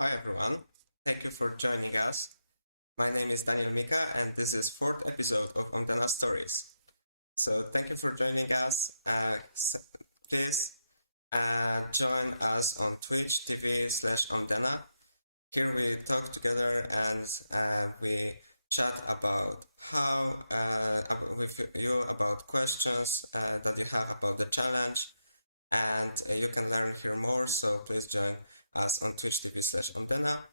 Hi everyone, thank you for joining us. My name is Daniel Mika and this is fourth episode of Omdena Stories. So thank you for joining us. Please join us on Twitch TV/Omdena. Here we talk together and we chat about with you about questions that you have about the challenge, and you can learn here more. So please join us on Twitch TV/Omdena.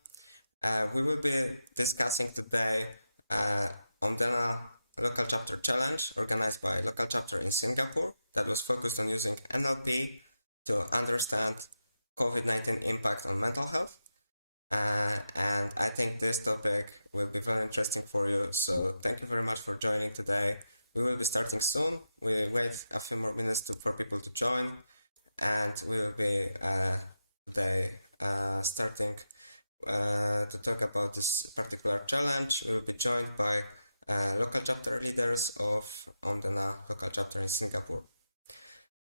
We will be discussing today Omdena Local Chapter Challenge organized by Local Chapter in Singapore that was focused on using NLP to understand COVID-19 impact on mental health. And I think this topic will be very interesting for you. So thank you very much for joining today. We will be starting soon. We wait a few more minutes for people to join, and we will be today starting to talk about this particular challenge. We will be joined by local chapter leaders of Omdena Local Chapter in Singapore.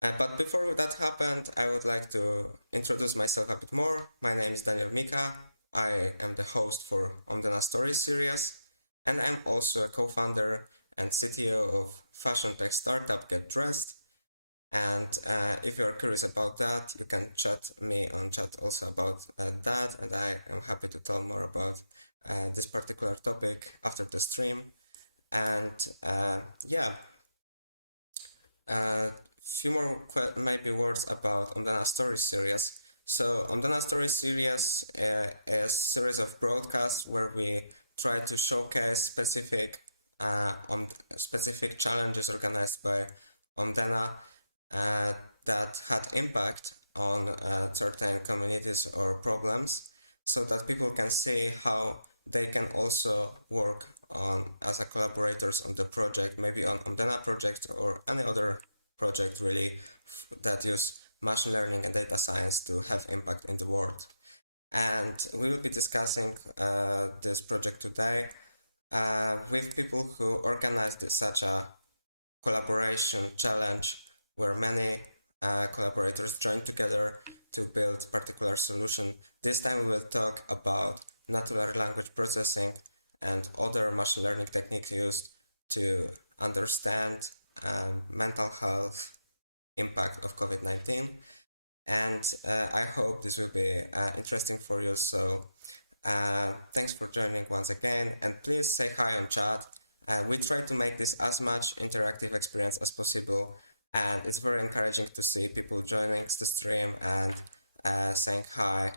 But before that happened, I would like to introduce myself a bit more. My name is Daniel Mika. I am the host for Omdena Stories series, and I'm also a co-founder and CTO of fashion tech startup Get Dressed. And if you're curious about that, you can chat me on chat also about that, and I am happy to tell more about this particular topic after the stream. And few more maybe words about Omdena Stories series. So Omdena Stories series is a series of broadcasts where we try to showcase specific challenges organized by Omdena that had impact on certain communities or problems, so that people can see how they can also work on as a collaborators on the project, maybe on Omdena project or any other project really that use machine learning and data science to have impact in the world. And we will be discussing this project today with people who organized such a collaboration challenge where many collaborators join together to build particular solution. This time we will talk about natural language processing and other machine learning techniques used to understand mental health impact of COVID-19. And I hope this will be interesting for you. So thanks for joining once again, and please say hi on chat. We try to make this as much interactive experience as possible, and it's very encouraging to see people joining the stream and saying hi.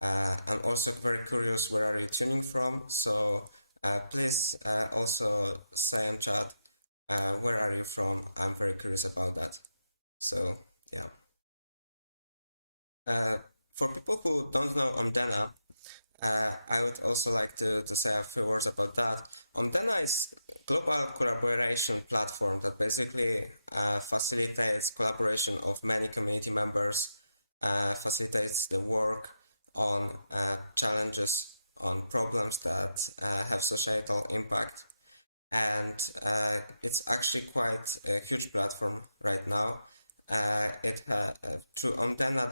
I'm also very curious, where are you tuning from? So please also say on chat, where are you from? I'm very curious about that. So yeah. For people who don't know Omdena, I would also like to say a few words about that. Omdena is a global collaboration platform that basically facilitates collaboration of many community members, facilitates the work on challenges, on problems that have societal impact. And it's actually quite a huge platform right now. Through Omdena,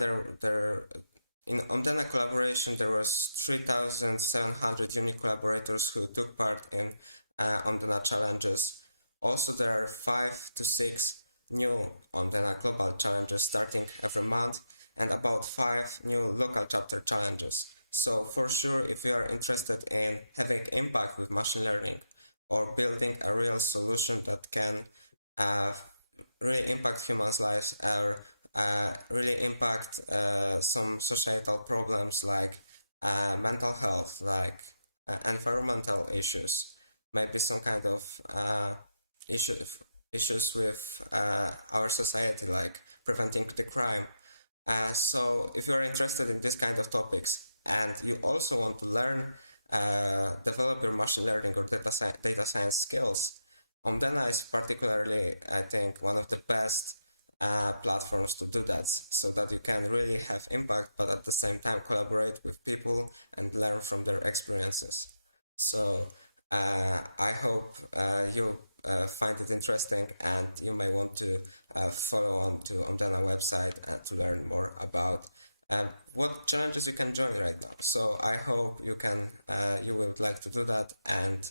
in Omdena collaboration, there was 3,700 unique collaborators who took part in Omdena challenges. Also, there are 5 to 6 new Omdena global challenges starting every month, and about 5 new local chapter challenges. So for sure, if you are interested in having impact with machine learning or building a real solution that can really impact humans' lives, or really impact some societal problems like mental health, like environmental issues, maybe some kind of issues with our society, like preventing the crime. So if you're interested in this kind of topics and you also want to learn, develop your machine learning or data science skills, Omdena is particularly, I think, one of the best platforms to do that, so that you can really have impact, but at the same time collaborate with people and learn from their experiences. So I hope you find it interesting, and you may want to follow on to Omdena website to learn more about what challenges you can join right now. So I hope you would like to do that and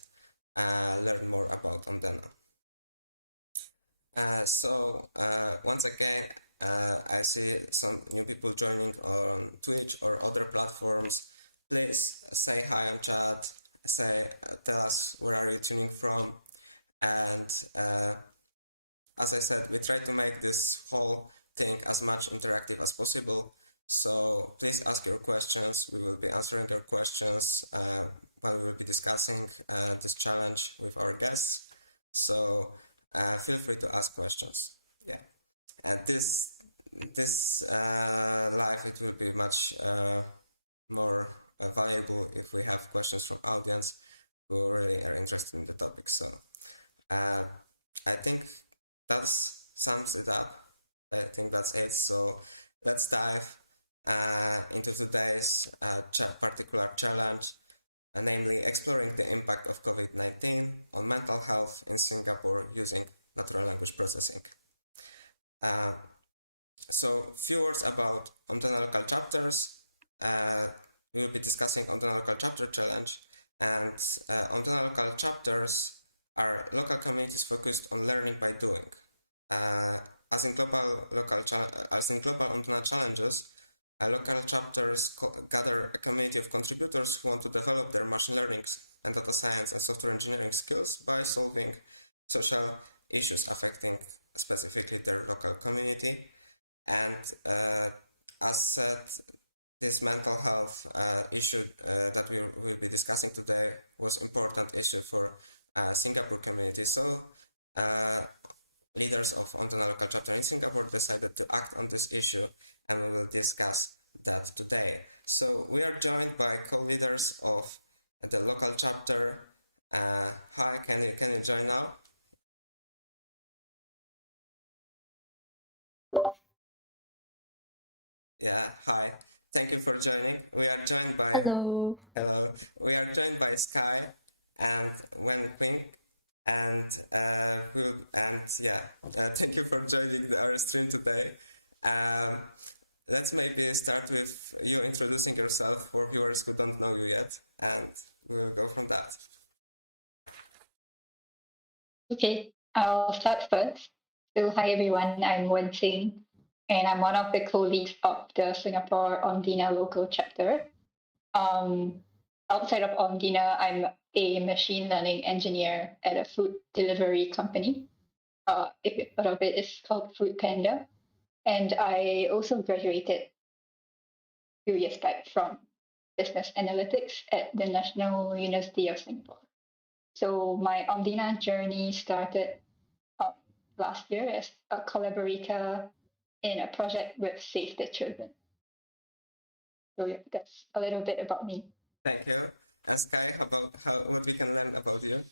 learn more about Omdena. Once again, I see some new people joining on Twitch or other platforms. Please say hi on chat, tell us where are you tuning from, and as I said, we try to make this whole thing as much interactive as possible. So please ask your questions. We will be answering your questions when we will be discussing this challenge with our guests. So feel free to ask questions. Yeah, and this live, it will be much more valuable if we have questions from audience who really are interested in the topic. So I think that sums it up. I think that's it. So let's dive into today's particular challenge, namely exploring the impact of COVID-19 on mental health in Singapore using natural language processing. So few words about Omdena Local Chapters. We will be discussing Omdena Local Chapter Challenge, and Omdena Local Chapters are local communities focused on learning by doing. As in global Omdena challenges, local chapters gather a community of contributors who want to develop their machine learning and data science and software engineering skills by solving social issues affecting specifically their local community. And as said, this mental health issue that we will be discussing today was important issue for Singapore community. So leaders of Omdena Local Chapter in Singapore decided to act on this issue, and we will discuss that today. So we are joined by co-leaders of the local chapter. Hi, can you join now? Yeah, hi. Thank you for joining. We are joined by Hello. We are joined by Sky and Qing, and thank you for joining our stream today. Let's maybe start with you introducing yourself for viewers who don't know you yet, and we will go from that. Okay, I'll start first. So, hi everyone, I'm Qing, and I'm one of the co-leads of the Singapore Omdena Local Chapter. Outside of Omdena, I'm a machine learning engineer at a food delivery company. If you've heard of it, it's called Food Panda. And I also graduated a few years back from business analytics at the National University of Singapore. So my Omdena journey started last year as a collaborator in a project with Save the Children. So yeah, that's a little bit about me. Thank you. And Sky, about what we can learn about you?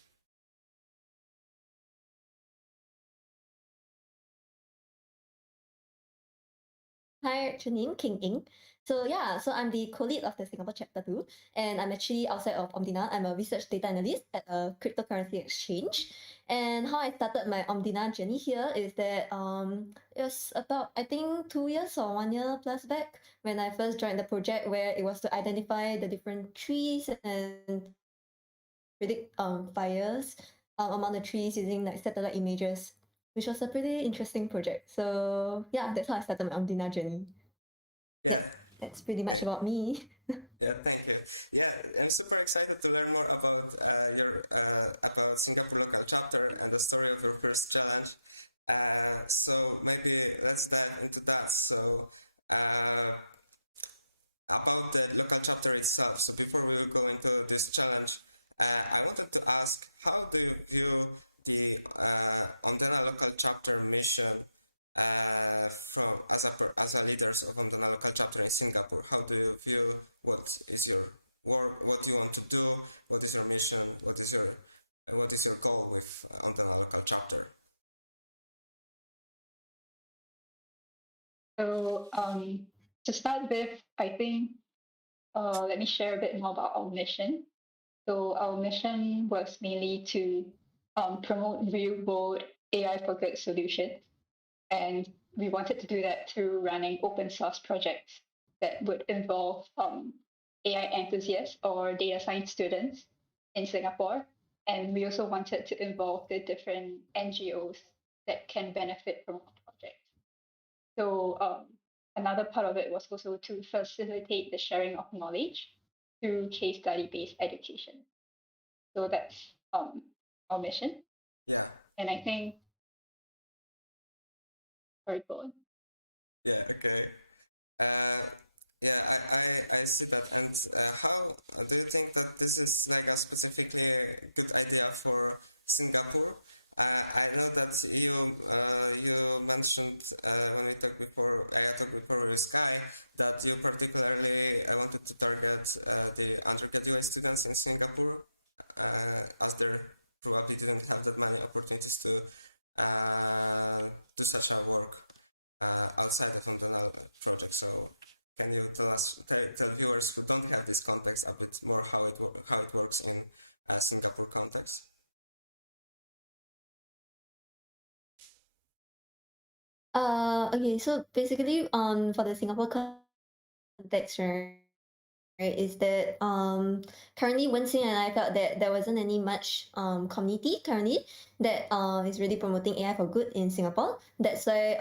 Hi, Janine, Keng. So I'm the co-lead of the Singapore chapter too, and I'm actually outside of Omdena. I'm a research data analyst at a cryptocurrency exchange. And how I started my Omdena journey here is that it was about I think 2 years or 1 year plus back when I first joined the project, where it was to identify the different trees and predict fires among the trees using like satellite images, which was a pretty interesting project. So yeah, that's how I started my Omdena journey. Yeah, that's pretty much about me. Yeah, thank you. Yeah, I'm super excited to learn more about about Singapore Local Chapter and the story of your first challenge. So maybe let's dive into that. So about the local chapter itself. So before we will go into this challenge, I wanted to ask, how do you view the Omdena Local Chapter mission from as a leaders of Omdena Local Chapter in Singapore? How do you view what is your work, what you want to do, what is your mission, what is your goal with Omdena Local Chapter? So to start with, I think let me share a bit more about our mission. So our mission was mainly to promote real-world AI for good solutions, and we wanted to do that through running open source projects that would involve AI enthusiasts or data science students in Singapore. And we also wanted to involve the different NGOs that can benefit from our project. So another part of it was also to facilitate the sharing of knowledge through case study based education. So that's our mission. Yeah. And I think, sorry, go on. Yeah. Okay. Yeah, I see that. And how do you think that this is like a specifically good idea for Singapore? I know that you mentioned when we talked before, I talked before with Sky, that you particularly wanted to target the undergraduate students in Singapore, as there probably didn't have that many opportunities to do such a work outside of Omdena project. So can you tell viewers who don't have this context a bit more how it works in a Singapore context? Okay, so basically, for the Singapore context, right, is that currently Wen-Xin and I felt that there wasn't any much community currently that is really promoting AI for good in Singapore. That's why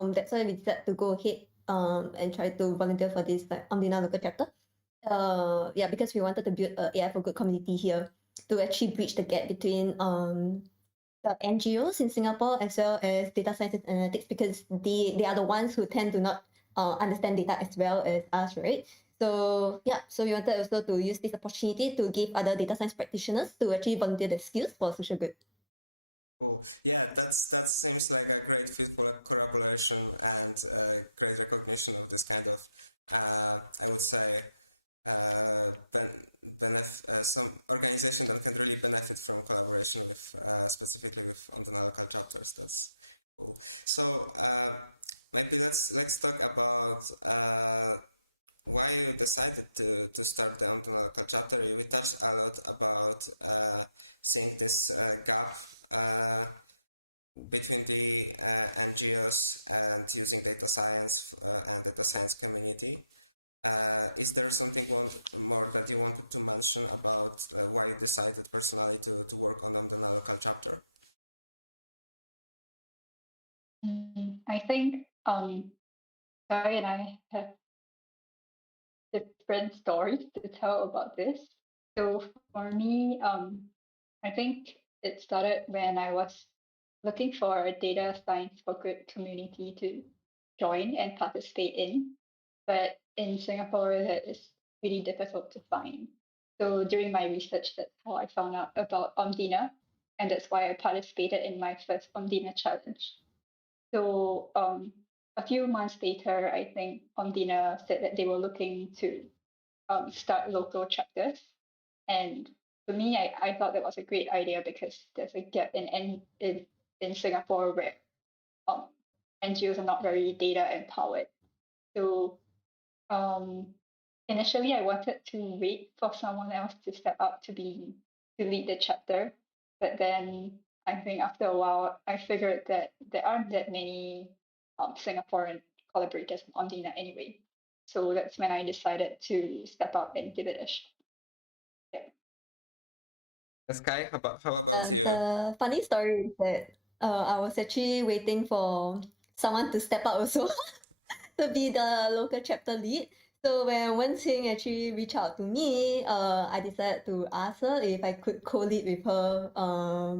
we decided to go ahead and try to volunteer for this like Omdena Local Chapter. Yeah, because we wanted to build a AI for good community here to actually bridge the gap between the NGOs in Singapore as well as data science and analytics, because they are the ones who tend to not understand data as well as us, right? So yeah, so we wanted also to use this opportunity to give other data science practitioners to actually volunteer their skills for social good. Cool. Yeah, that seems like a great fit for collaboration and great recognition of this kind of, I would say, some organization that can really benefit from collaboration with specifically with Omdena local chapters. That's cool. So maybe let's talk about why you decided to start the Omdena local chapter. We touched a lot about seeing this gap between the NGOs and using data science and data science community. Is there something more that you wanted to mention about why you decided personally to work on the local chapter? I think Guy and I have different stories to tell about this. So for me, I think it started when I was looking for a data science for good community to join and participate in. But in Singapore, that is really difficult to find. So during my research, that's how I found out about Omdena, and that's why I participated in my first Omdena challenge. So a few months later, I think Omdena said that they were looking to start local chapters. And for me, I thought that was a great idea because there's a gap in Singapore where NGOs are not very data empowered. So initially, I wanted to wait for someone else to step up to lead the chapter, but then I think after a while, I figured that there aren't that many Singaporean collaborators on Omdena anyway. So that's when I decided to step up and give it a shot. Sky, how about you? The funny story is that I was actually waiting for someone to step up also to be the local chapter lead. So when Wen-Xin actually reached out to me, I decided to ask her if I could co-lead with her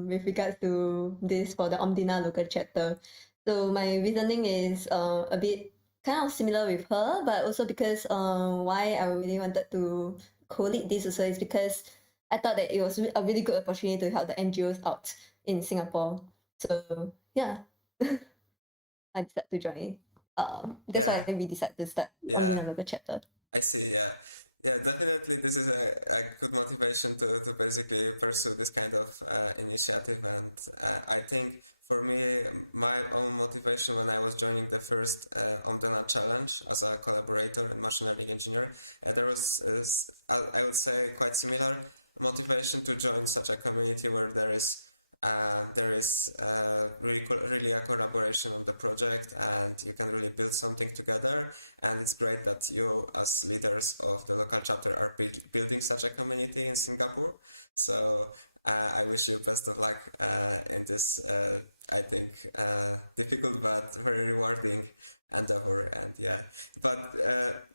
with regards to this for the Omdena local chapter. So my reasoning is a bit kind of similar with her, but also because why I really wanted to co-lead this also is because I thought that it was a really good opportunity to help the NGOs out in Singapore. So yeah, I decided to join. That's why we decided to start Omdena local chapter. I see. Yeah, definitely. This is a good motivation to basically pursue this kind of initiative, and I think for me, my own motivation when I was joining the first Omdena challenge as a collaborator and machine learning engineer, there was I would say quite similar motivation to join such a community where there is there is really a collaboration on the project, and you can really build something together. And it's great that you, as leaders of the local chapter, are building such a community in Singapore. So I wish you best of luck in this, I think, difficult but very rewarding endeavor. And yeah, but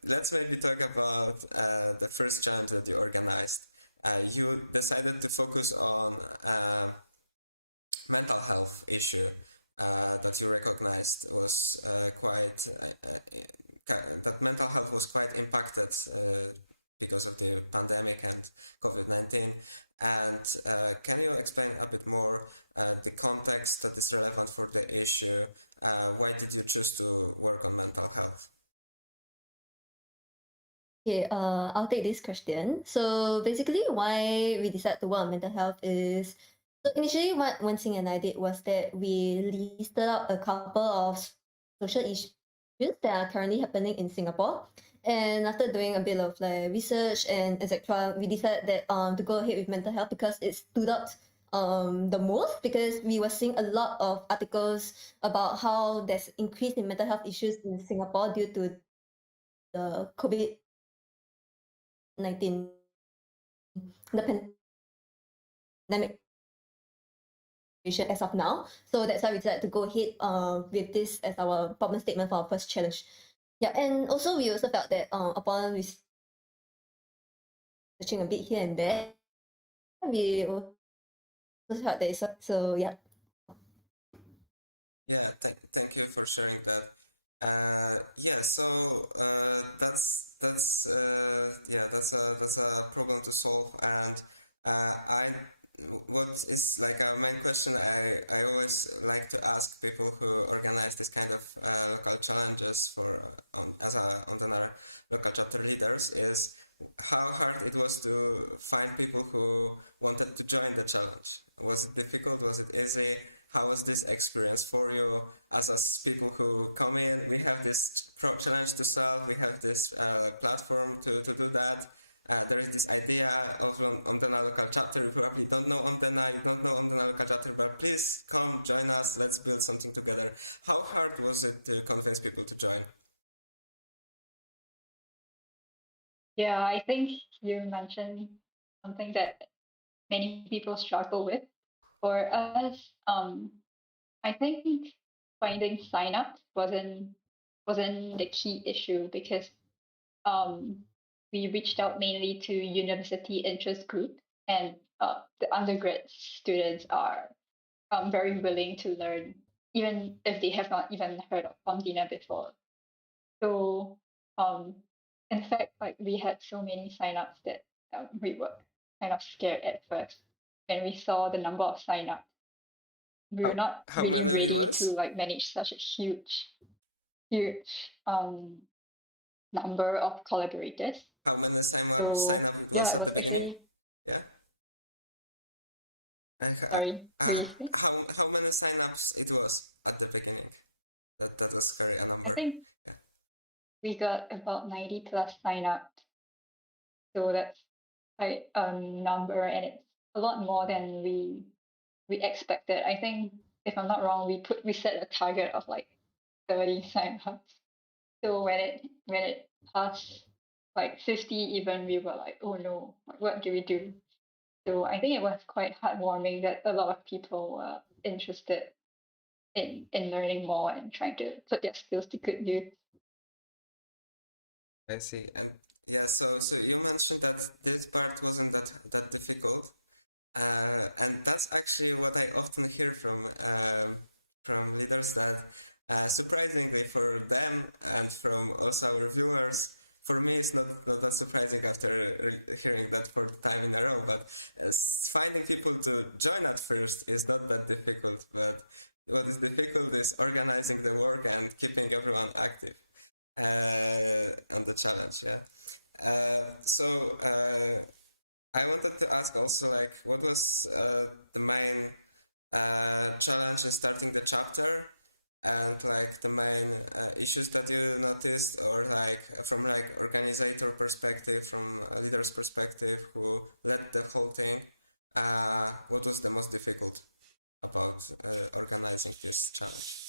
let's maybe talk about the first challenge that you organized. You decided to focus on mental health issue that you recognized was that mental health was quite impacted because of the pandemic and COVID-19. And can you explain a bit more the context that is relevant for the issue? Why did you choose to work on mental health? Okay, I'll take this question. So basically, why we decided to work on mental health is, so initially what Wen Xing and I did was that we listed out a couple of social issues that are currently happening in Singapore. And after doing a bit of like research and etc., we decided that to go ahead with mental health because it stood out the most, because we were seeing a lot of articles about how there's increase in mental health issues in Singapore due to the COVID-19, the pandemic situation as of now. So that's why we decided to go ahead with this as our problem statement for our first challenge. Yeah, and also we also felt that upon researching a bit here and there, we also felt that so yeah. Yeah, thank you for sharing that. Yeah, so that's a problem to solve, and what is like a main question I always like to ask people who organize this kind of local challenges for as a Omdena local chapter leaders is how hard it was to find people who wanted to join the challenge. Was it difficult? Was it easy? How was this experience for you as us people who come in? We have this challenge to solve. We have this platform to do that. There is this idea of Omdena Local Chapter. You probably don't know Omdena, you don't know Omdena Local Chapter, but please come join us. Let's build something together. How hard was it to convince people to join? Yeah, I think you mentioned something that many people struggle with. For us, I think finding signups wasn't the key issue, because we reached out mainly to university interest group, and the undergrad students are very willing to learn, even if they have not even heard of Omdena before. So um, in fact, like we had so many signups that we were kind of scared at first when we saw the number of signups. We were not How really many ready viewers? to like manage such a huge number of collaborators. How many sign up it was Yeah, it at was the beginning? actually, Yeah. sorry, briefly. How many sign-ups it was at the beginning? That was scary a number. I think Yeah. we got about 90 plus sign-ups. So that's quite a number, and it's a lot more than we expected. I think, if I'm not wrong, we set a target of like 30 sign-ups. So when it passed like 50 even, we were like, oh no, like, what do we do? So I think it was quite heartwarming that a lot of people were interested in learning more and trying to put their skills to good use. I see. And yeah, so you mentioned that this part wasn't that difficult. And that's actually what I often hear from leaders, that surprisingly for them and from also our viewers, for me it's not that surprising after hearing that for the time in a row, but finding people to join at first is not that difficult, but what is difficult is organizing the work and keeping everyone active on the challenge. Yeah. I wanted to ask also, like, what was the main challenge in starting the chapter, and like the main issues that you noticed, or like from like organizer perspective, from a leader's perspective who led the whole thing, what was the most difficult? about organizing this challenge?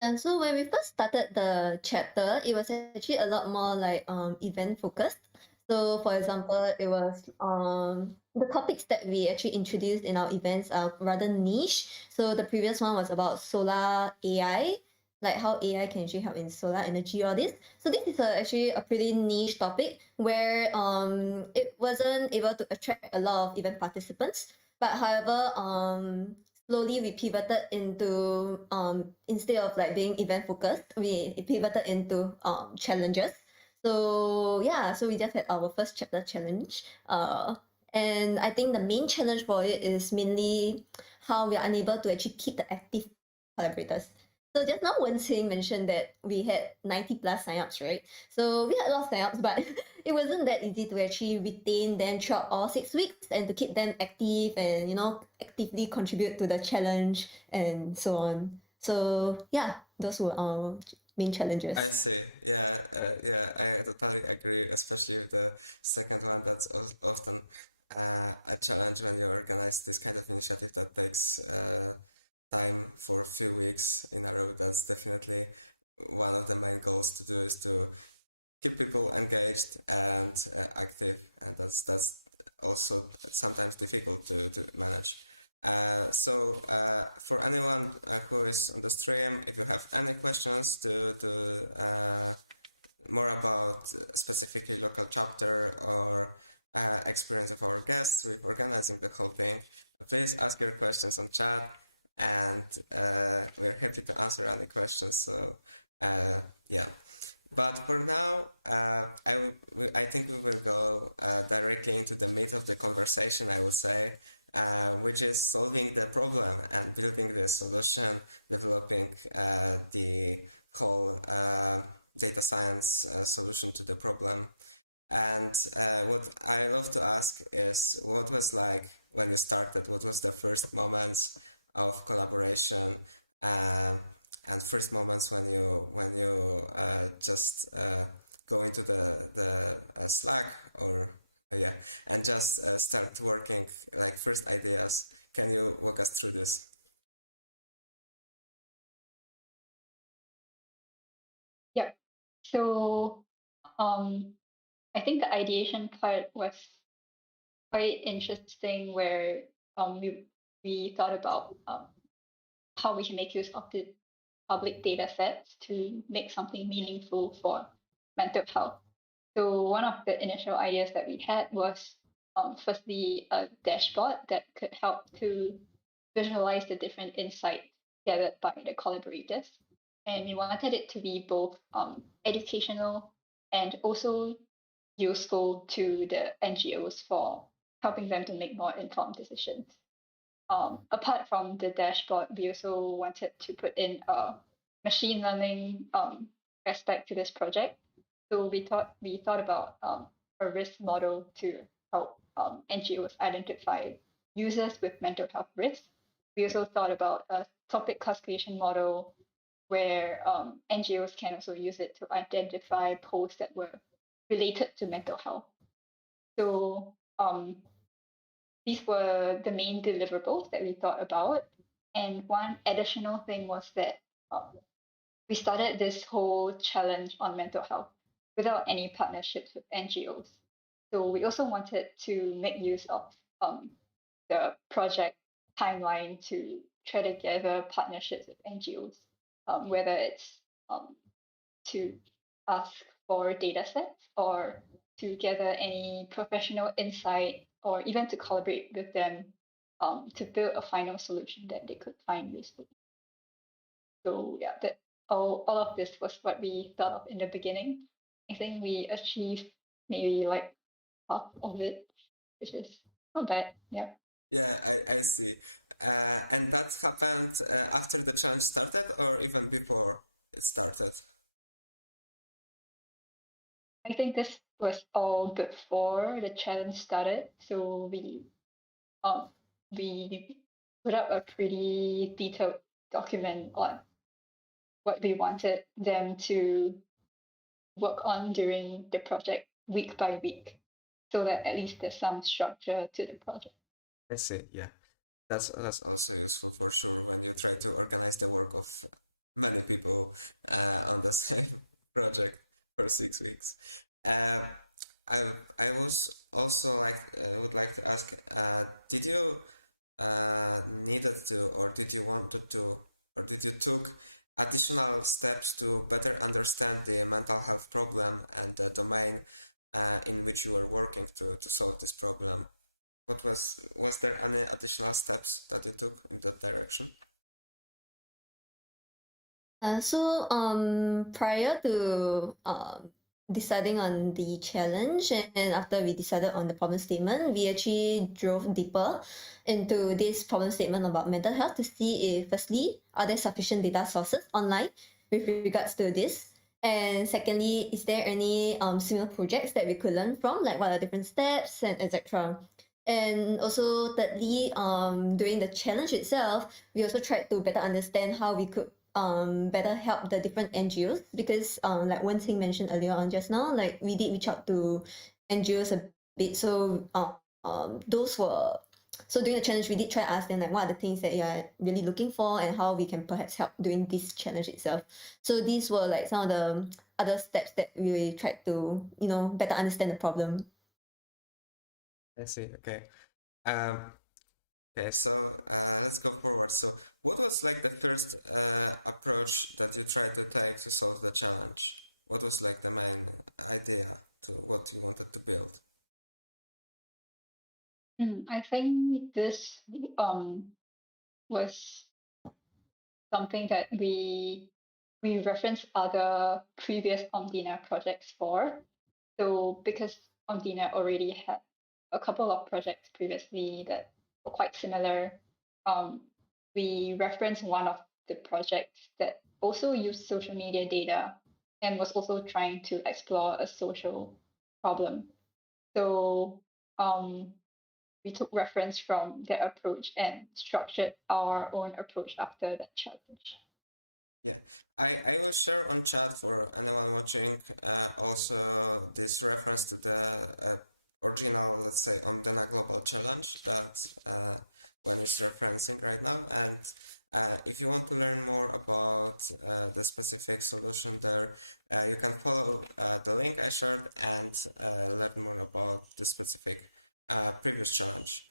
And so when we first started the chapter, it was actually a lot more like event focused. So for example, it was the topics that we actually introduced in our events are rather niche. So the previous one was about solar AI, like how AI can actually help in solar energy, all this. So this is actually a pretty niche topic where it wasn't able to attract a lot of event participants. But however, slowly we pivoted into instead of like being event focused, we pivoted into challenges. So yeah, so we just had our first chapter challenge. And I think the main challenge for it is mainly how we are unable to actually keep the active collaborators. So just now Wen Qing mentioned that we had 90 plus signups, right? So we had a lot of signups, but it wasn't that easy to actually retain them throughout all 6 weeks and to keep them active and actively contribute to the challenge and so on. So yeah, those were our main challenges. I see. Yeah, yeah, I totally agree, especially with the second one. That's often a challenge when you organize this kind of initiative that takes time for a few weeks in a row. That's definitely one of the main goals to do, is to keep people engaged and active, and that's also sometimes difficult to manage. So for anyone who is on the stream, if you have any questions to more about specifically local chapter or experience of our guests with organizing the whole thing, please ask your questions on chat, and we're happy to answer any questions. So yeah. But for now, I think we will go directly into the meat of the conversation, I would say, which is solving the problem and building the solution, developing the whole data science solution to the problem. And what I love to ask is, what was like when you started? What was the first moments of collaboration? And first moments when you just go into the Slack, or yeah, and just start working, like first ideas. Can you walk us through this? Yeah. So I think the ideation part was quite interesting, where we thought about how we can make use of the public data sets to make something meaningful for mental health. So one of the initial ideas that we had was firstly a dashboard that could help to visualize the different insights gathered by the collaborators. And we wanted it to be both educational and also useful to the NGOs for helping them to make more informed decisions. Apart from the dashboard, we also wanted to put in a machine learning aspect to this project. So we thought about a risk model to help NGOs identify users with mental health risks. We also thought about a topic classification model where NGOs can also use it to identify posts that were related to mental health. So these were the main deliverables that we thought about. And one additional thing was that we started this whole challenge on mental health without any partnerships with NGOs. So we also wanted to make use of the project timeline to try to gather partnerships with NGOs, whether it's to ask for data sets or to gather any professional insight, or even to collaborate with them to build a final solution that they could find useful. So yeah, that all of this was what we thought of in the beginning. I think we achieved maybe like half of it, which is not bad. Yeah. Yeah, I see. And that happened after the challenge started, or even before it started? I think this was all before the challenge started. So um we put up a pretty detailed document on what we wanted them to work on during the project week by week, so that at least there's some structure to the project. I see. Yeah. That's also useful for sure when you try to organize the work of many people on the same project for 6 weeks. Uh, I was also would like to ask, did you needed to, or did you wanted to, or did you took additional steps to better understand the mental health problem and the domain in which you were working to solve this problem? What was there any additional steps that you took in that direction? Prior to deciding on the challenge and after we decided on the problem statement, we actually drove deeper into this problem statement about mental health to see if, firstly, are there sufficient data sources online with regards to this? And secondly, is there any similar projects that we could learn from, like what are different steps and etc. And also, thirdly, during the challenge itself, we also tried to better understand how we could better help the different NGOs because like one thing mentioned earlier on just now, like we did reach out to NGOs a bit. So those were so during the challenge we did try to ask them like what are the things that you are really looking for and how we can perhaps help during this challenge itself. So these were like some of the other steps that we tried to, you know, better understand the problem. I see. Okay. Um, okay. So let's go forward. So what was like the first approach that you tried to take to solve the challenge? What was like the main idea to what you wanted to build? I think this was something that we reference other previous Omdena projects for. So because Omdena already had a couple of projects previously that were quite similar, um, we referenced one of the projects that also used social media data and was also trying to explore a social problem. So um, we took reference from their approach and structured our own approach after that challenge. Yeah, I will share on chat for anyone watching also this reference to the original, let's say, Omdena Global Challenge that one is referencing right now. And if you want to learn more about the specific solution there, you can follow the link I shared and learn more about the specific previous challenge.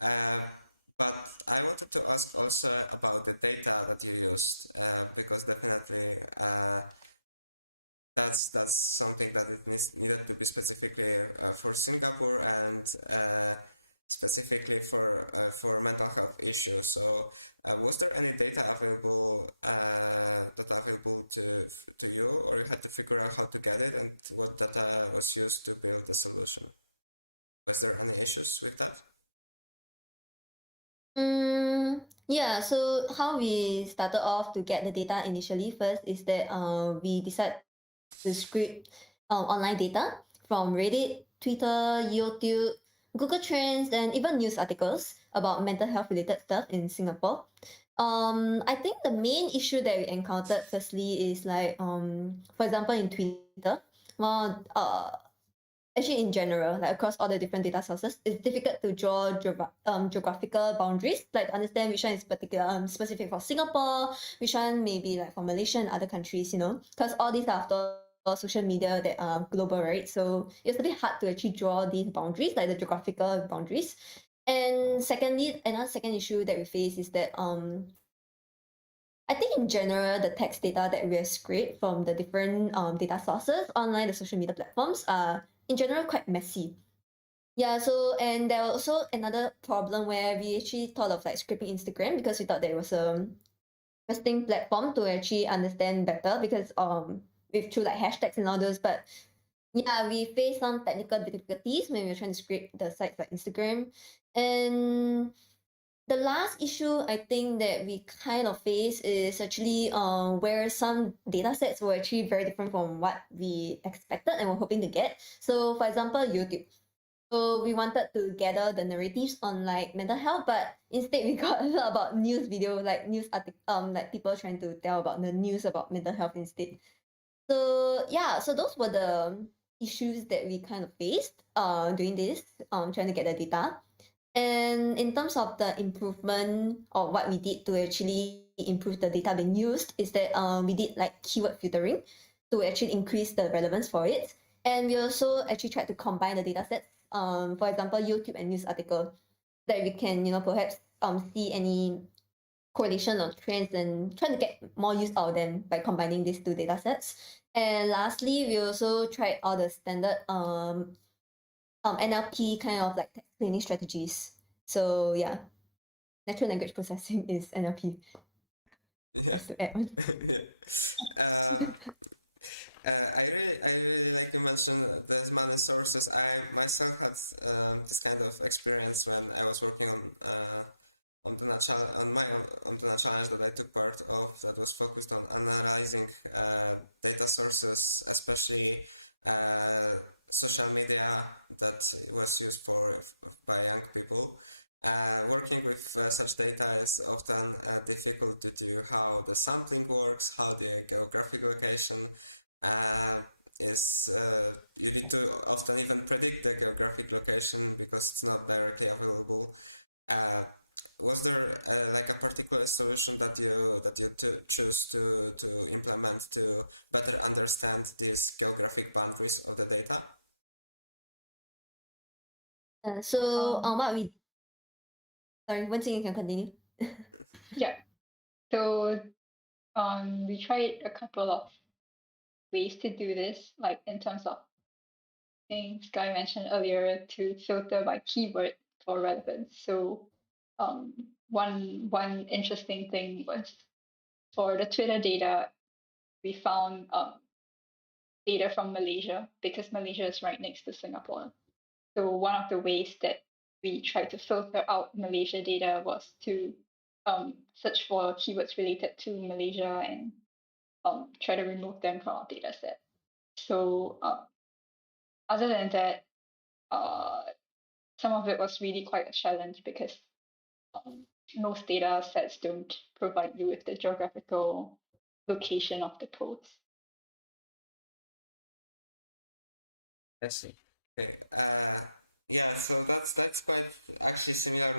Uh, but I wanted to ask also about the data that you used, because definitely that's something that it needed to be specifically for Singapore and specifically for mental health issues. So, was there any data available to you, or you had to figure out how to get it, and what data was used to build the solution? Was there any issues with that? Yeah, so how we started off to get the data initially first is that we decided to scrape online data from Reddit, Twitter, YouTube, Google Trends, and even news articles about mental health related stuff in Singapore. I think the main issue that we encountered firstly is like for example in Twitter, well actually in general, like across all the different data sources, it's difficult to draw geographical boundaries, like to understand which one is particular specific for Singapore, which one maybe like for Malaysia and other countries, you know, because all these are after all social media that are global, right? So it's a bit hard to actually draw these boundaries, like the geographical boundaries. And secondly, another second issue that we face is that I think in general, the text data that we have scraped from the different data sources online, the social media platforms are in general quite messy. Yeah, so and there was also another problem where we actually thought of like scraping Instagram because we thought that it was a interesting platform to actually understand better because with through like hashtags and all those, but yeah, we faced some technical difficulties when we were trying to scrape the sites like Instagram. And the last issue I think that we kind of face is actually where some data sets were actually very different from what we expected and were hoping to get. So for example, YouTube. So we wanted to gather the narratives on like mental health, but instead we got a lot about news video, like news article, like people trying to tell about the news about mental health instead. So yeah, so those were the issues that we kind of faced doing this, trying to get the data. And in terms of the improvement or what we did to actually improve the data being used is that we did like keyword filtering to actually increase the relevance for it. And we also actually tried to combine the data sets, for example, YouTube and news article, that we can, perhaps see any correlation or trends and trying to get more use out of them by combining these two data sets. And lastly, we also tried all the standard NLP kind of like text cleaning strategies. So yeah, natural language processing is NLP. Yeah. Just to add on. Yeah. I really like you mentioned there's many sources. I myself had this kind of experience when I was working on my Omdena challenge that I took part of, that was focused on analyzing data sources, especially social media that was used by young people. Working with such data is often difficult due to how the sampling works, how the geographic location is. You need to often even predict the geographic location because it's not directly available. Was there like a particular solution that you choose to implement to better understand these geographic boundaries of the data? What we sorry, one thing you can continue. Yeah. So we tried a couple of ways to do this, like in terms of things Guy mentioned earlier, to filter by keyword for relevance. So one interesting thing was for the Twitter data, we found data from Malaysia because Malaysia is right next to Singapore. So one of the ways that we tried to filter out Malaysia data was to search for keywords related to Malaysia and try to remove them from our data set. So other than that, some of it was really quite a challenge because most data sets don't provide you with the geographical location of the post. I see. Okay. Yeah. So that's quite actually similar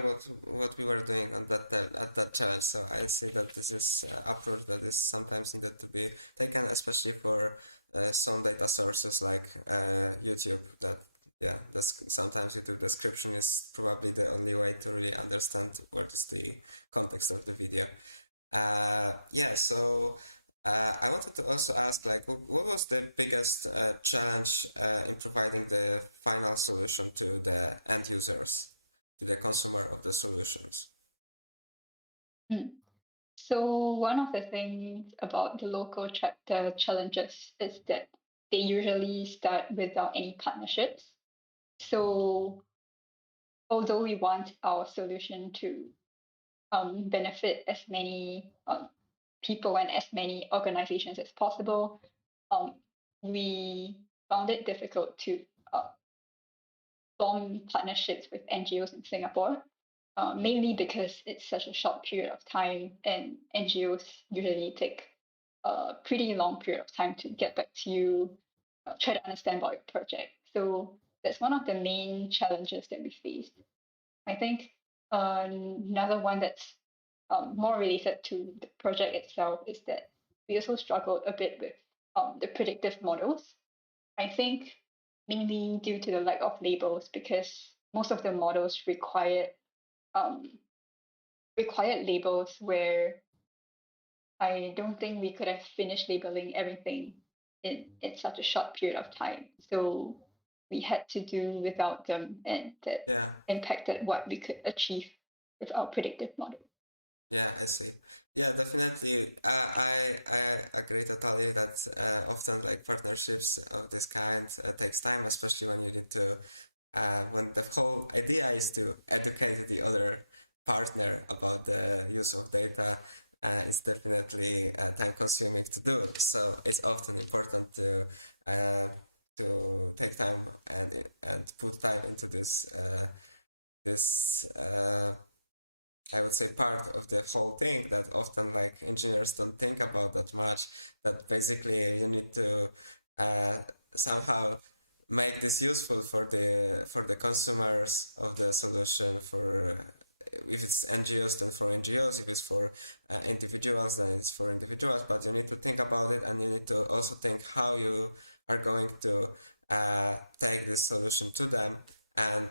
what we were doing on at that challenge. So I see that this is approach that is sometimes needed to be taken, especially for some data sources like YouTube. That yeah, sometimes YouTube description is probably the only way to really understand what is the context of the video. Yeah. So. I wanted to also ask, like, what was the biggest challenge in providing the final solution to the end users, to the consumer of the solutions? So one of the things about the local chapter challenges is that they usually start without any partnerships. So although we want our solution to benefit as many people and as many organizations as possible, we found it difficult to form partnerships with NGOs in Singapore, mainly because it's such a short period of time and NGOs usually take a pretty long period of time to get back to you, try to understand about your project. So that's one of the main challenges that we faced. I think another one that's more related to the project itself is that we also struggled a bit with the predictive models. I think mainly due to the lack of labels, because most of the models um, required labels where I don't think we could have finished labeling everything in such a short period of time. So we had to do without them, and that Yeah. impacted what we could achieve with our predictive model. Yeah, I see. Yeah, definitely. I agree totally that often like partnerships of this kind takes time, especially when you need to when the whole idea is to educate the other partner about the use of data. It's definitely time consuming to do. So it's often important to take time and put time into this I would say part of the whole thing that often like engineers don't think about that much, that basically you need to somehow make this useful for the consumers of the solution. For if it's NGOs, then for NGOs. If it's for individuals, then it's for individuals. But you need to think about it, and you need to also think how you are going to take this solution to them and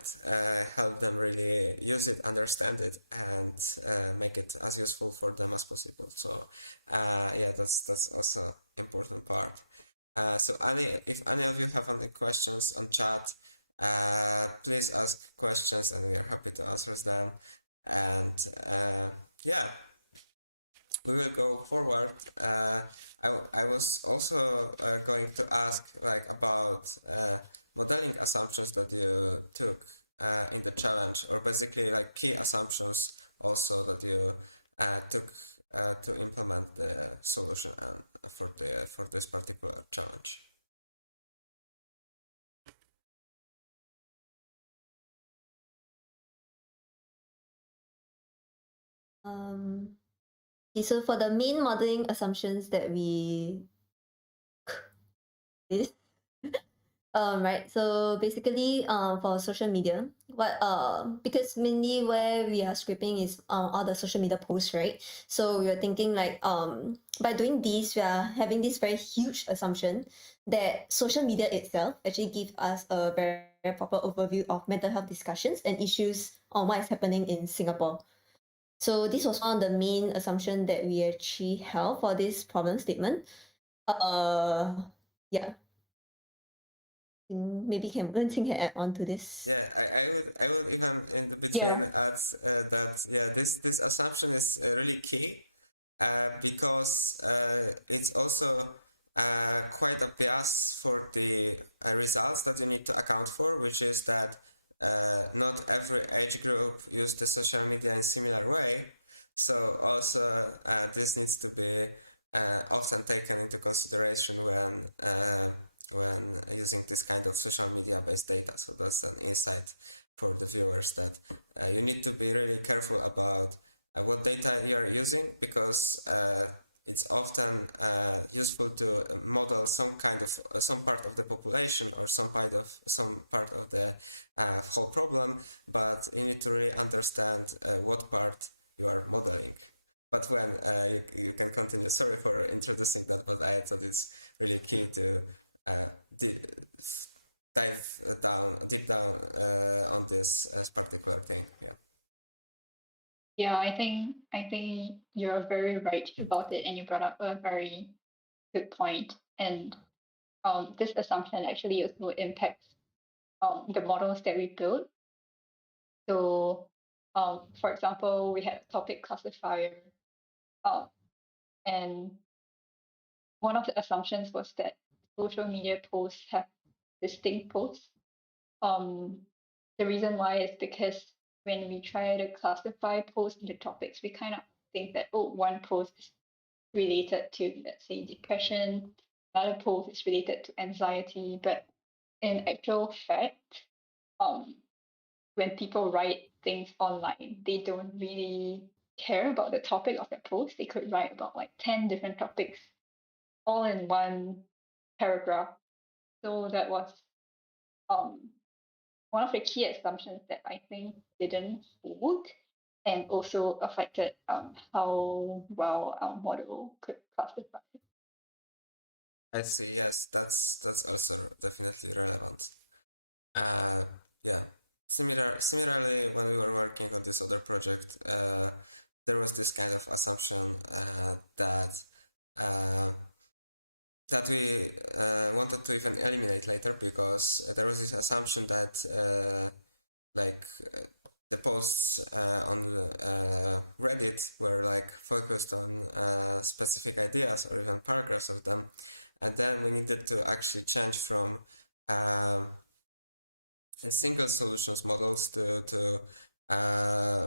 help them really use it, understand it, and make it as useful for them as possible. So yeah, that's also important part. So if any of you have any questions on chat, please ask questions and we are happy to answer them. And yeah, we will go forward. I was also going to ask like about modeling assumptions that you took in the challenge, or basically like key assumptions also that you took to implement the solution and for this particular challenge. Okay, so for the main modeling assumptions that we did, right. So basically, for social media, because mainly where we are scraping is all the social media posts, right? So we are thinking like by doing this, we are having this very huge assumption that social media itself actually gives us a very, very proper overview of mental health discussions and issues on what is happening in Singapore. So this was one of the main assumption that we actually held for this problem statement. Yeah. Maybe Wen can add on to this. Yeah, I would even in the between add that yeah, this assumption is really key because it's also quite obvious for the results that you need to account for, which is that not every age group use the social media in similar way. So also this needs to be often taken into consideration when using this kind of social media based data. So that's an insight for the viewers that you need to be really careful about what data you are using, because it's often useful to model some kind of some part of the population or some part of the whole problem, but you need to really understand what part you are modeling. But when you can continue. Sorry for introducing that, but I thought it's really key to dive deep down on this particular thing. Yeah. Yeah, I think you're very right about it, and you brought up a very good point. And this assumption actually also impacts the models that we build. So, for example, we had a topic classifier, and one of the assumptions was that social media posts have distinct posts. The reason why is because when we try to classify posts into topics, we kind of think that, oh, one post is related to, let's say, depression, another post is related to anxiety. But in actual fact, when people write things online, they don't really care about the topic of their post. They could write about like 10 different topics all in one paragraph. So that was one of the key assumptions that I think didn't hold, and also affected how well our model could classify. I see. Yes, that's also definitely relevant. Yeah. Similarly, when we were working on this other project, there was this kind of assumption that we wanted to even eliminate later, because there was this assumption that the posts on Reddit were like focused on specific ideas or even paragraphs of them, and then we needed to actually change from single solutions models to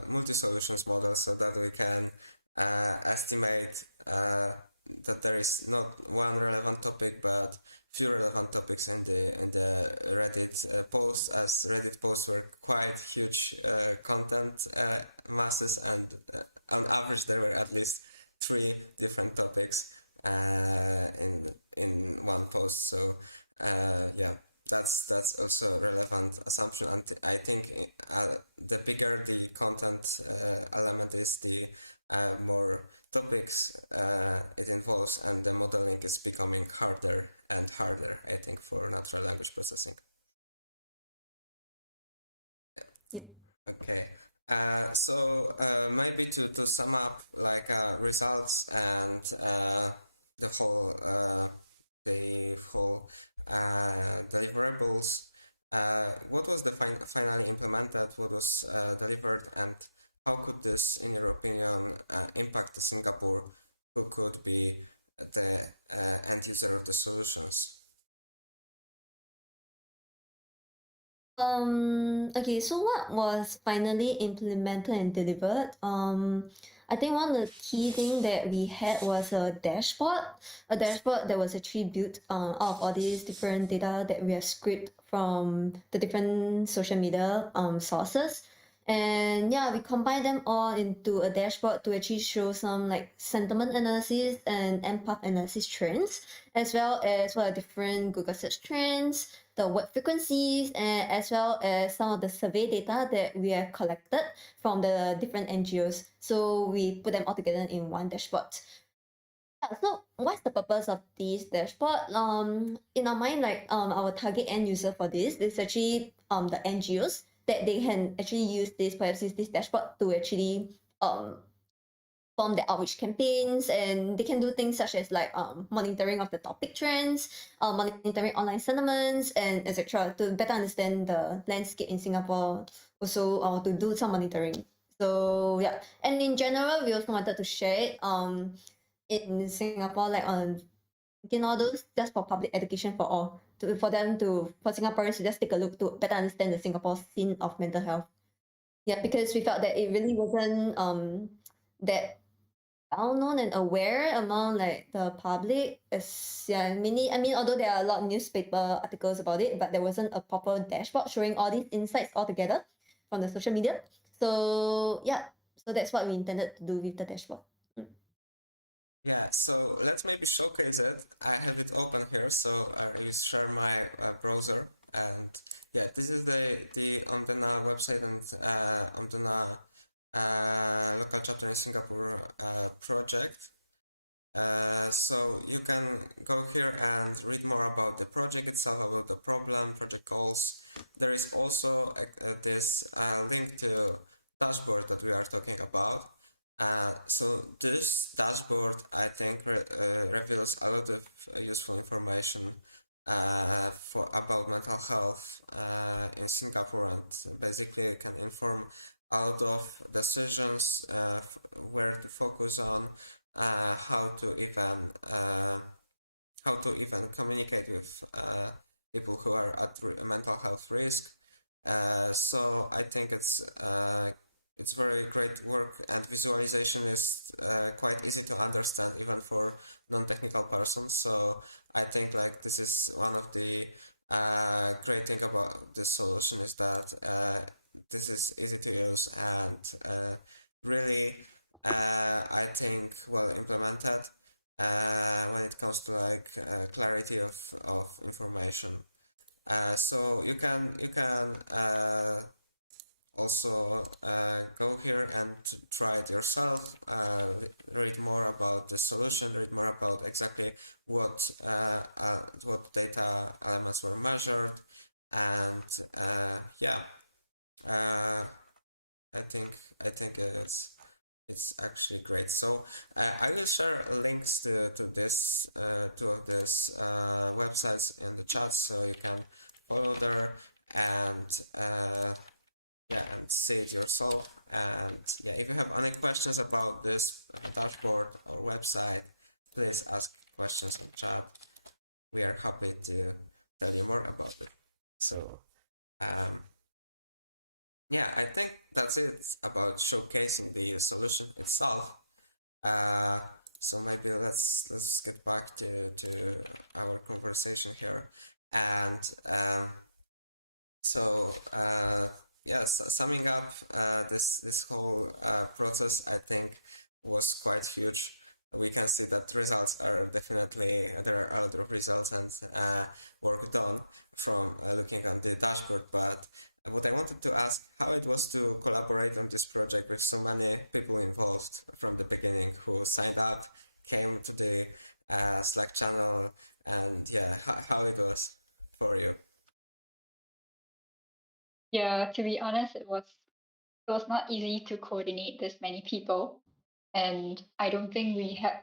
multi-solutions models, so that we can estimate that there is not one relevant topic but few relevant topics in the Reddit post, as Reddit posts were quite huge content masses, and on average there were at least 3 different topics in one post. So yeah, that's also a relevant assumption, and I think the bigger the content element is, the more topics it involves, and the modeling is becoming harder and harder, I think, for natural language processing. Yep. Okay. So maybe to sum up, like results and the whole deliverables. What was the finally implemented? What was delivered, and how could this, in your opinion, impact the Singapore, who could be the end user of the solutions? Okay, so what was finally implemented and delivered? I think one of the key thing that we had was a dashboard that was actually built out of all these different data that we have scraped from the different social media sources. And yeah, we combine them all into a dashboard to actually show some like sentiment analysis and empath analysis trends, as well as what are different Google search trends, the word frequencies, and as well as some of the survey data that we have collected from the different NGOs. So we put them all together in one dashboard. Yeah, so what's the purpose of this dashboard? In our mind, like our target end user for this is actually the NGOs, that they can actually use this, perhaps use this dashboard to actually form the outreach campaigns, and they can do things such as like monitoring of the topic trends, monitoring online sentiments, and etc. to better understand the landscape in Singapore. Also, to do some monitoring. So yeah, and in general, we also wanted to share it in Singapore, like on those just for public education for all, for Singaporeans to just take a look to better understand the Singapore scene of mental health. Yeah, because we felt that it really wasn't that well known and aware among like the public. As yeah, many, I mean, although there are a lot of newspaper articles about it, but there wasn't a proper dashboard showing all these insights all together from the social media. So yeah, so that's what we intended to do with the dashboard. Yeah, so let's maybe showcase it. I have it open here, so I will share my browser. And yeah, this is the Omdena website and Omdena Local Chapter in Singapore project. So you can go here and read more about the project itself, about the problem, project goals. There is also this link to dashboard that we are talking about. So this dashboard, I think, reveals a lot of useful information about mental health in Singapore, and basically can inform a lot of decisions where to focus on, how to even communicate with people who are at mental health risk. So I think it's very great work, and visualization is quite easy to understand even for non-technical persons. So I think like this is one of the great thing about this solution, is that this is easy to use and really I think well implemented when it comes to like clarity of information. So you can also go here and try it yourself, read more about the solution, read more about exactly what data elements were measured, and yeah, I think it's actually great. So I will share links to this two of these websites in the chat, so you can follow there and yeah, and see it yourself. And yeah, if you have any questions about this dashboard or website, please ask questions on chat. We are happy to tell you more about it. So yeah, I think that's it about showcasing the solution itself. So maybe let's get back to our conversation here. And so yes, summing up this whole process, I think was quite huge. we can see that results are definitely, there are a lot of results and work done from looking on the dashboard. But what I wanted to ask, how it was to collaborate on this project with so many people involved from the beginning who signed up, came to the Slack channel, and yeah, how it was for you. Yeah, to be honest, it was not easy to coordinate this many people, and I don't think we have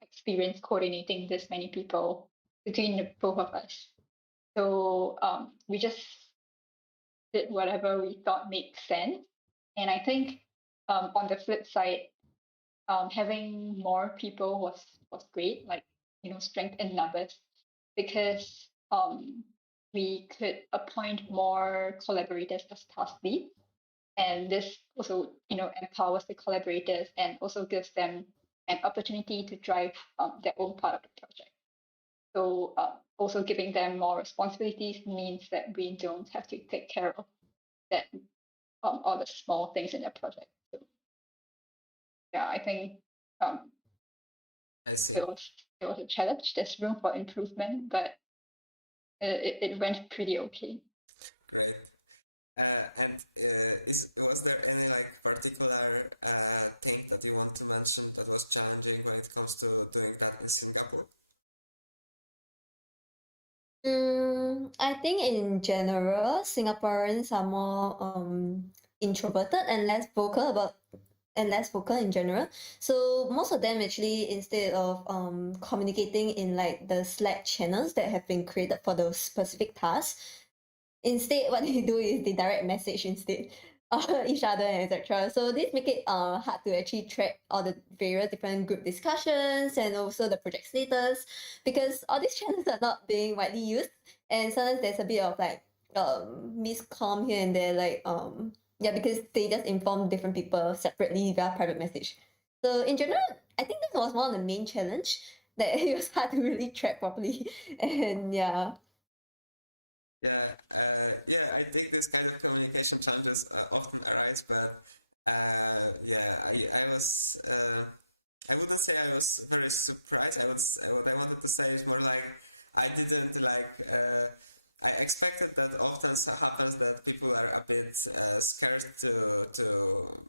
experience coordinating this many people between the both of us. So we just did whatever we thought made sense. And I think on the flip side, having more people was great, like strength in numbers, because we could appoint more collaborators as task leads, and this also empowers the collaborators and also gives them an opportunity to drive their own part of the project. So also giving them more responsibilities means that we don't have to take care of that all the small things in the project. So yeah, I think I see. it was a challenge. There's room for improvement, but it went pretty okay. Great. And was there any like particular thing that you want to mention that was challenging when it comes to doing that in Singapore? I think in general, Singaporeans are more introverted and less vocal in general. So most of them actually, instead of communicating in like the Slack channels that have been created for those specific tasks, instead what they do is they direct message instead each other and etc. So this make it hard to actually track all the various different group discussions and also the project status, because all these channels are not being widely used, and sometimes there's a bit of like miscomm here and there, like yeah, because they just inform different people separately via private message. So in general, I think that was one of the main challenge, that it was hard to really track properly. And yeah. Yeah, I think this kind of communication challenges often arise, but yeah, I was I wouldn't say I was very surprised. What I wanted to say is more like I didn't like I expected that often happens that people are a bit scared to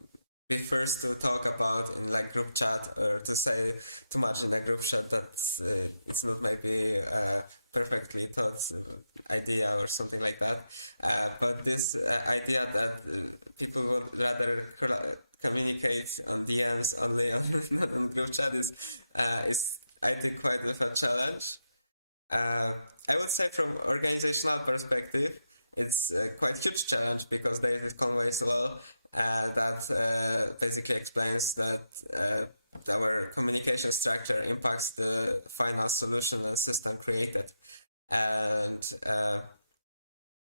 be first to talk about in like group chat, or to say too much in a group chat that it's not maybe perfectly thought idea or something like that. But this idea that people would rather communicate on DMs only, not on group chat, is I think quite of a challenge. I would say from organizational perspective, it's quite huge challenge, because there is this Conway's law that basically explains that our communication structure impacts the final solution and system created. And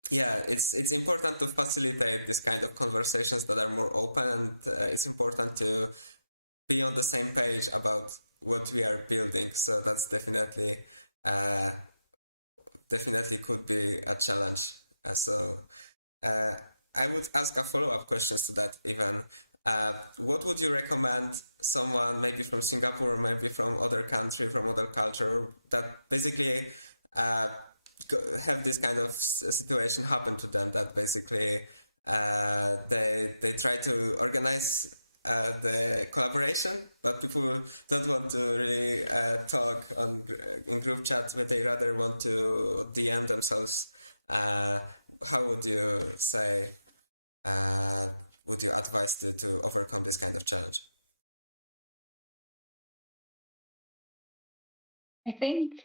yeah, it's important to facilitate this kind of conversations that are more open, and it's important to be on the same page about what we are building. So that's definitely could be a challenge. I would ask a follow-up questions to that even. What would you recommend someone, maybe from Singapore or maybe from other country, from other culture, that basically have this kind of situation happen to them, that basically they try to organize the collaboration, but people don't want to really talk in group chats, but they rather want to DM themselves. How would you say, would you advise to overcome this kind of challenge? I think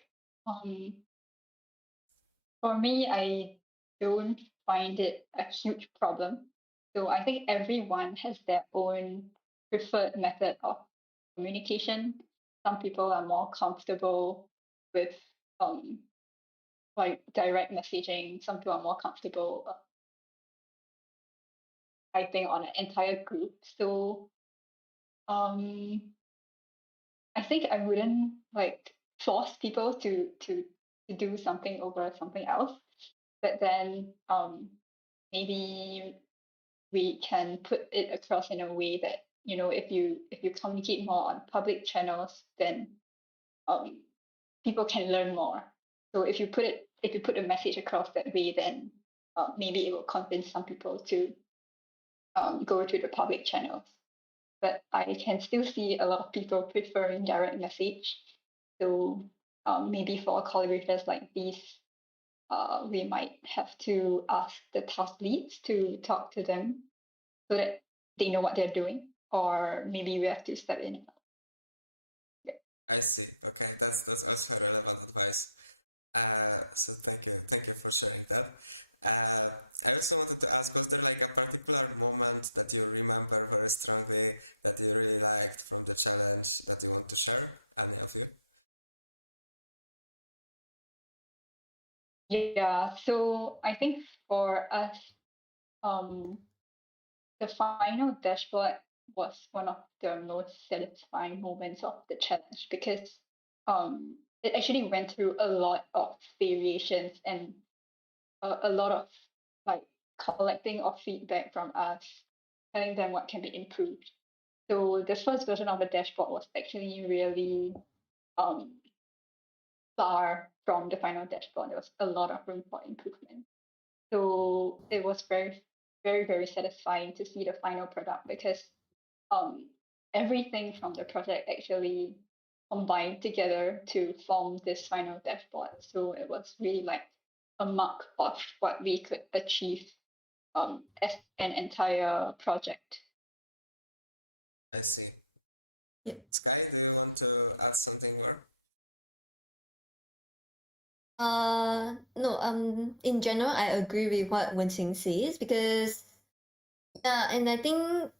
for me, I don't find it a huge problem. So I think everyone has their own preferred method of communication. Some people are more comfortable with like direct messaging. Some people are more comfortable typing on an entire group. So I think I wouldn't like force people to do something over something else. But then maybe we can put it across in a way that if you communicate more on public channels, then people can learn more. So if you put a message across that way, then maybe it will convince some people to go to the public channels. But I can still see a lot of people preferring direct message. So maybe for collaborators like these, we might have to ask the task leads to talk to them so that they know what they're doing, or maybe we have to step in. I see. Okay, that's also relevant advice. So thank you for sharing that. I also wanted to ask, was there like a particular moment that you remember very strongly that you really liked from the challenge that you want to share? Any of you? Yeah, so I think for us, the final dashboard was one of the most satisfying moments of the challenge because it actually went through a lot of variations and a lot of like collecting of feedback from us, telling them what can be improved. So the first version of the dashboard was actually really um, far from the final dashboard. There was a lot of room for improvement. So it was very, very, very satisfying to see the final product because um, everything from the project actually combined together to form this final dashboard. So it was really like a mark of what we could achieve as an entire project. I see. Yeah. Sky, do you want to add something more? No, in general, I agree with what Wenxing says because, yeah, and I think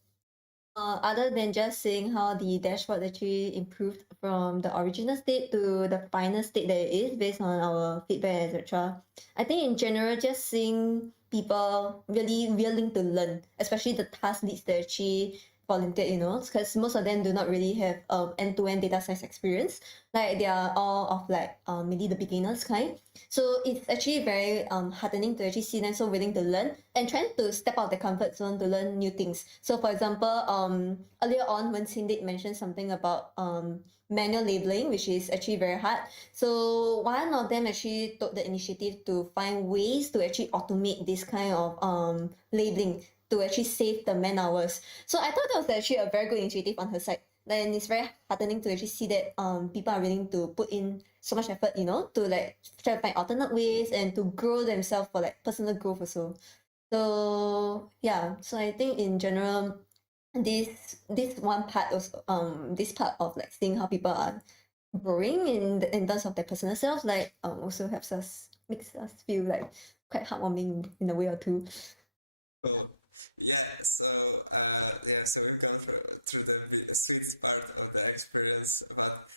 other than just seeing how the dashboard actually improved from the original state to the final state that it is based on our feedback, etc. I think in general, just seeing people really willing to learn, especially the task leads that actually volunteered, because most of them do not really have end-to-end data science experience. Like they are all of like maybe the beginners kind. So it's actually very heartening to actually see them so willing to learn and trying to step out of the comfort zone to learn new things. So for example, earlier on when Cindy mentioned something about manual labeling, which is actually very hard. So one of them actually took the initiative to find ways to actually automate this kind of labeling to actually save the man hours. So I thought that was actually a very good initiative on her side. And it's very heartening to actually see that people are willing to put in so much effort, to like try to find alternate ways and to grow themselves for like personal growth also. So yeah, so I think in general, this one part was this part of like seeing how people are growing in terms of their personal self, like also helps us makes us feel like quite heartwarming in a way or two. Cool. Yeah, so we've gone through the sweet part of the experience, but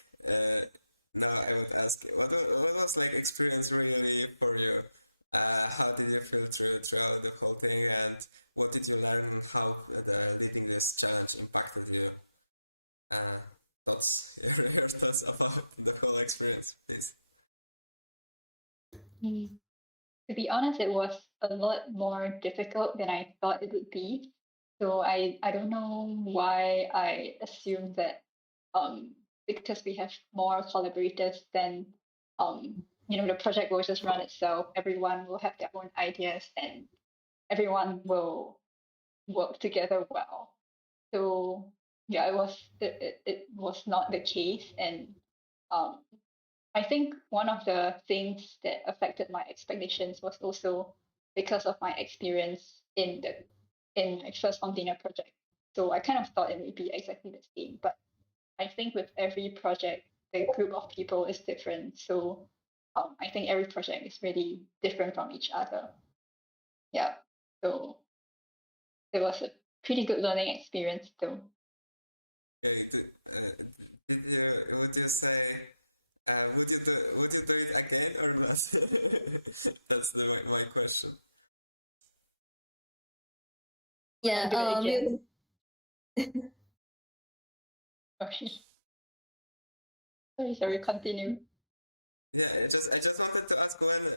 now I would ask, what was like experience really for you? How did you feel throughout the whole thing, and what did you learn, and how the leading this challenge impacted you? Thoughts, your thoughts about the whole experience, please. To be honest, it was a lot more difficult than I thought it would be. So I don't know why I assumed that because we have more collaborators, then the project will just run itself. Everyone will have their own ideas and everyone will work together well. So yeah, it was not the case, and um, I think one of the things that affected my expectations was also because of my experience in my first Omdena project. So I kind of thought it would be exactly the same, but I think with every project, the group of people is different. So I think every project is really different from each other. Yeah. So it was a pretty good learning experience though. Okay, would you say would you do it again or not? That's my question. Yeah, Do it again. Okay. Sorry, continue. Yeah, I just wanted to ask when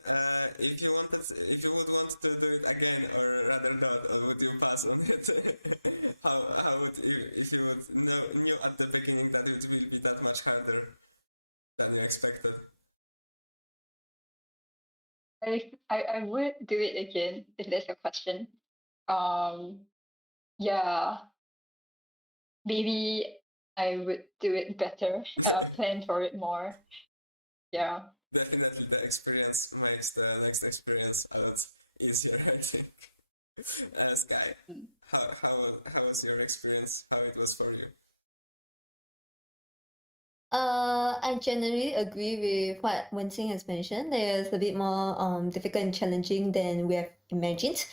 if you would want to do it again or rather not, or would you pass on it? How would if you would knew at the beginning that it will be that much harder than you expected? I would do it again if there's a question. Um, yeah, maybe I would do it better, plan for it more. Yeah. Definitely the experience makes the next experience a lot easier, I think. Sky, Mm. how was your experience? How it was for you? I generally agree with what Wen-Xing has mentioned. It's a bit more difficult and challenging than we have imagined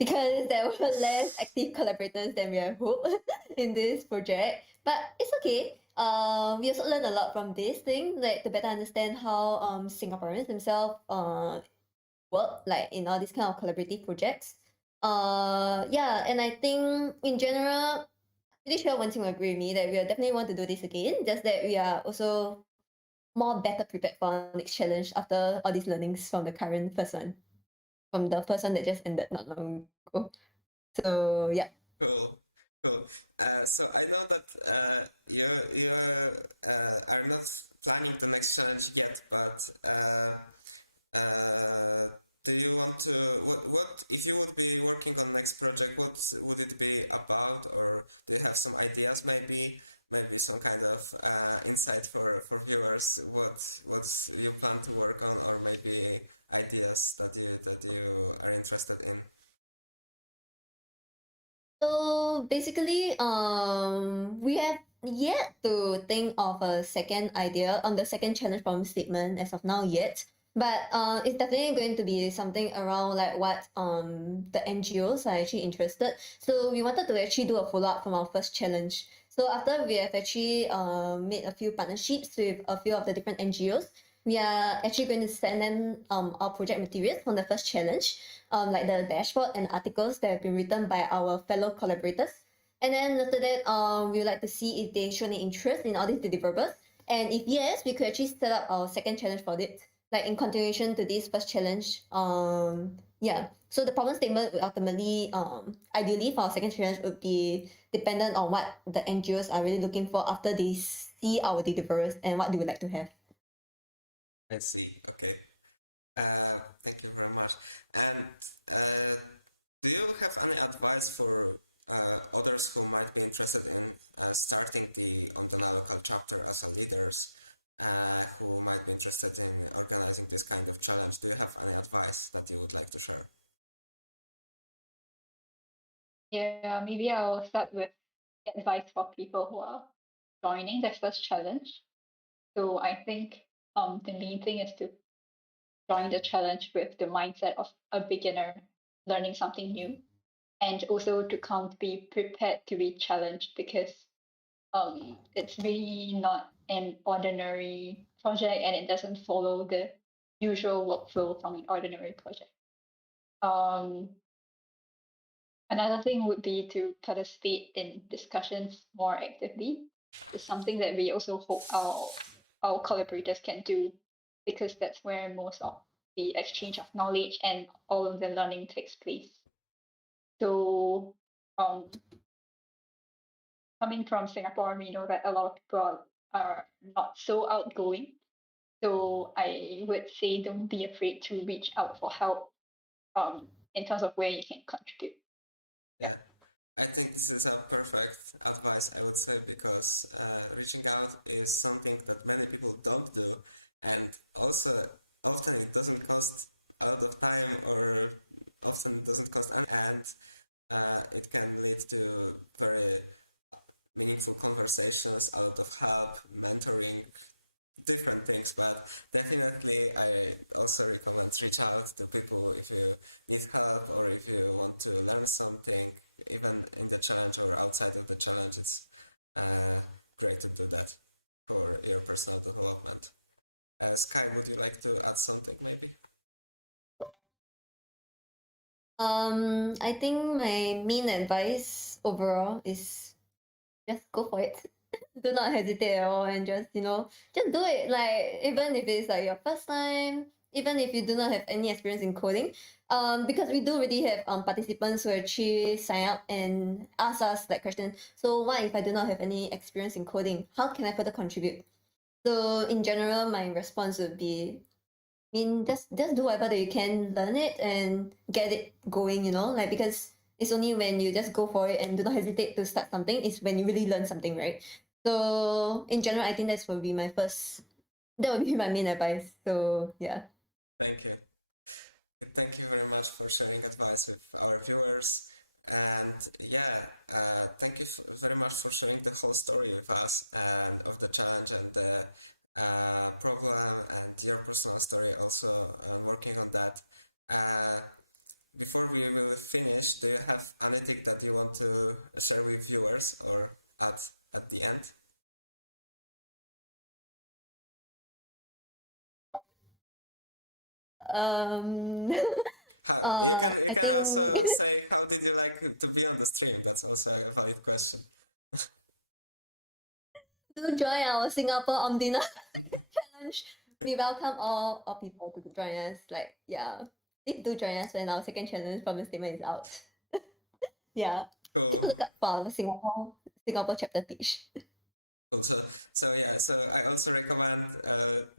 because there were less active collaborators than we have hoped in this project. But it's okay. We also learned a lot from this thing, like to better understand how Singaporeans themselves work like in all these kind of collaborative projects. Yeah, and I think in general pretty sure one thing will agree with me that we will definitely want to do this again. Just that we are also more better prepared for our next challenge after all these learnings from the current first one, from the first one that just ended not long ago. So yeah. Cool, cool. So I know that you are not planning the next challenge yet, but do you want to what if you would be working on next project? What would it be about, or do you have some ideas? Maybe some kind of insight for viewers. What you plan to work on, or maybe ideas that you are interested in. So basically, we have yet to think of a second idea on the second challenge problem statement as of now yet. But it's definitely going to be something around like what the NGOs are actually interested. So we wanted to actually do a follow up from our first challenge. So after we have actually made a few partnerships with a few of the different NGOs, we are actually going to send them our project materials from the first challenge, like the dashboard and articles that have been written by our fellow collaborators. And then after that, we would like to see if they show any interest in all these deliverables. And if yes, we could actually set up our second challenge for it, like in continuation to this first challenge. Yeah. So the problem statement would ultimately, ideally for our second challenge would be dependent on what the NGOs are really looking for after they see our deliverables and what they would like to have. I see. Okay. Thank you very much. And do you have any advice for others who might be interested in starting the Omdena Local Chapter as a leaders, who might be interested in organizing this kind of challenge? Do you have any advice that you would like to share? Yeah, maybe I'll start with advice for people who are joining their first challenge. So I think the main thing is to join the challenge with the mindset of a beginner learning something new, and also to come to be prepared to be challenged, because it's really not an ordinary project and it doesn't follow the usual workflow from an ordinary project. Um, Another thing would be to participate in discussions more actively. It's something that we also hope our collaborators can do, because that's where most of the exchange of knowledge and all of the learning takes place. So, coming from Singapore, we know that a lot of people are not so outgoing. So I would say don't be afraid to reach out for help in terms of where you can contribute. Yeah, I think this is a perfect advice, I would say, because reaching out is something that many people don't do, and also often it doesn't cost a lot of time, or often it doesn't cost any, and it can lead to very meaningful conversations, a lot of help, mentoring, different things. But definitely I also recommend reach out to people if you need help, or if you want to learn something, even in the challenge or outside of the challenge. It's great to do that for your personal development. Sky, would you like to add something maybe? I think my main advice overall is just go for it. do not hesitate at all and just just do it. Like even if it's like your first time, even if you do not have any experience in coding, because we do really have participants who actually sign up and ask us that question. So what if I do not have any experience in coding? How can I further contribute? So in general, my response would be, I mean, just do whatever that you can, learn it and get it going. Like because it's only when you just go for it and do not hesitate to start something is when you really learn something, right? So in general, I think that would be my main advice. So yeah. Thank you. Thank you very much for sharing advice with our viewers. And yeah, thank you very much for sharing the whole story with us and of the challenge and the problem and your personal story also and working on that. Before we will finish, do you have anything that you want to share with viewers or at the end? How you can I think also say how did you like to be on the stream? That's also a valid question. do join our Singapore Omdena challenge. We welcome all people to join us. Like yeah, please do join us when our second challenge from the statement is out. Yeah. Keep a Cool. lookout for our Singapore chapter page. Cool. So yeah, so I also recommend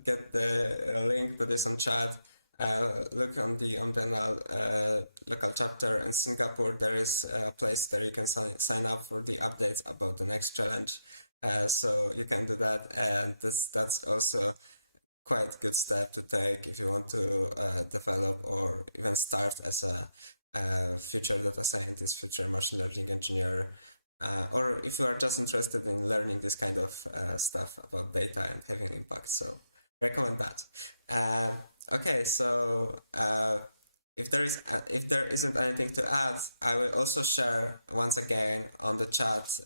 get the link to this on chat. Look on the Omdena local chapter in Singapore. There is a place there you can sign up for the updates about the next challenge. So you can do that, and that's also quite good step to take if you want to develop or even start as a future data scientist, future machine learning engineer, or if you are just interested in learning this kind of stuff about data and having impact. So recommend that. Okay, so if there isn't anything to add, I will also share once again on the chat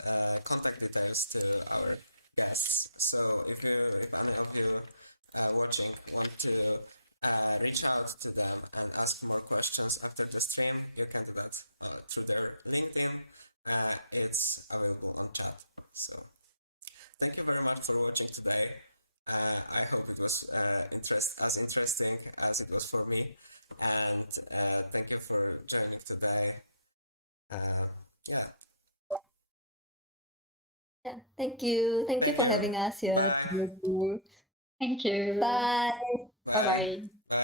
contact details to our guests. So if any of you watching want to reach out to them and ask more questions after the stream, you can do that through their LinkedIn. It's available on chat. So thank you very much for watching today. I hope it was as interesting as it was for me. And thank you for joining today. Yeah. Yeah. Thank you. Thank you for having us here. Bye. Thank you. Bye. Bye. Bye. Bye.